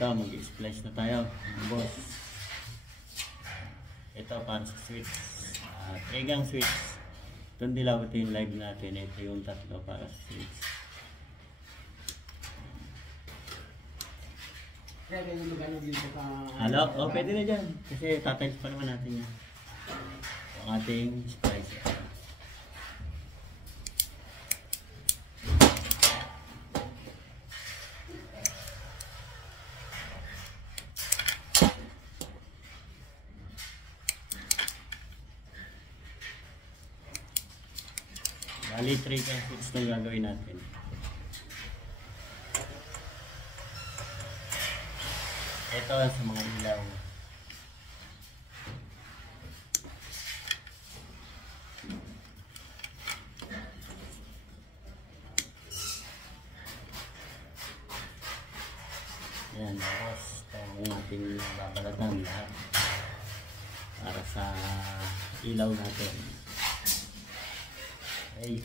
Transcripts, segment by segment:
Ito, mag-splice na tayo, boss. Ito para sa switch, 3-gang switch. Itong dilaw, ito yung live natin. Ito yung tatlo para sa switch. Halo? Oh, pwede na dyan. Kasi tatiles pa naman natin yan. Ang ating splice. Bali 3-gang switch na gagawin natin. Ito sa mga ilaw. Yan, tapos ito ang ating babalatan lahat para sa ilaw natin. Okay.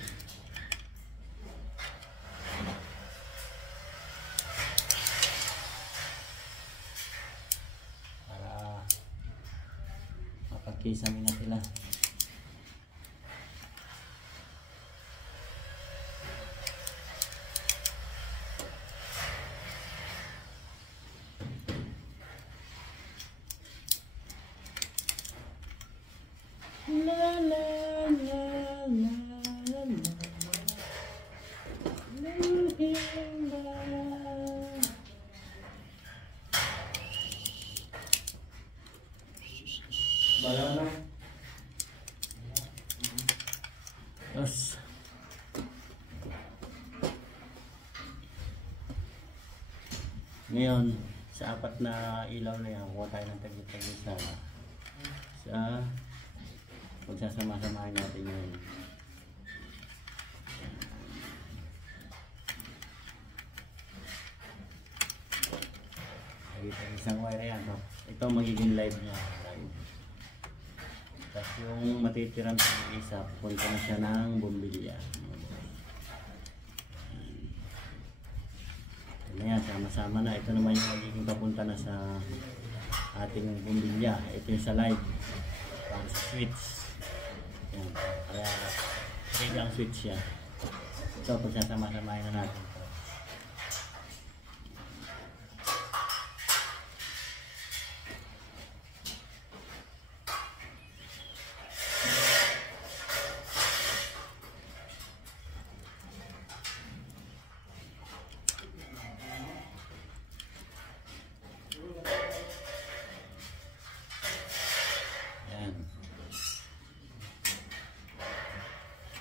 Pagkisami na sila. La la la la la bala na. Tapos ngayon sa apat na ilaw na yan, kuha tayo ng tagit-tagit sa pagsasama-samahin natin yun. Tagit-tagit isang wire yan. Ito magiging live niya. Tapos yung matitirang isa, pupunta na siya ng bumbilya. Ito na yan, sama-sama na. Ito naman yung magiging papunta na sa ating bumbilya. Ito yung sa live para sa switch. Yan. Kaya 3-gang switch yan. Ito, pagsasama-samahin na natin.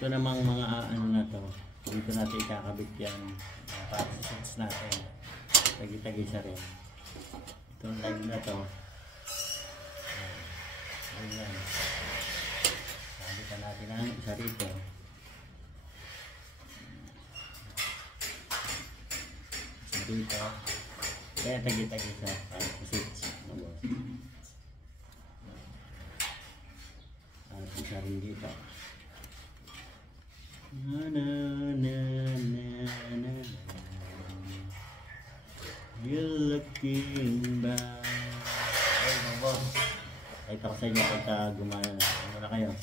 Ito namang mga ano na to, dito natin ikakabit yan para sa switch natin. Tagi-tagi siya rin. Itong live na to. Ayan. Kabitan natin ang isa rito. Isa dito. Kaya tagi-tagi siya para sa switch. At isa rin dito. Na na na na na, you're looking back. Ay, mga boss, ito ko sa inyo pagka gumana na. Ano na kayo?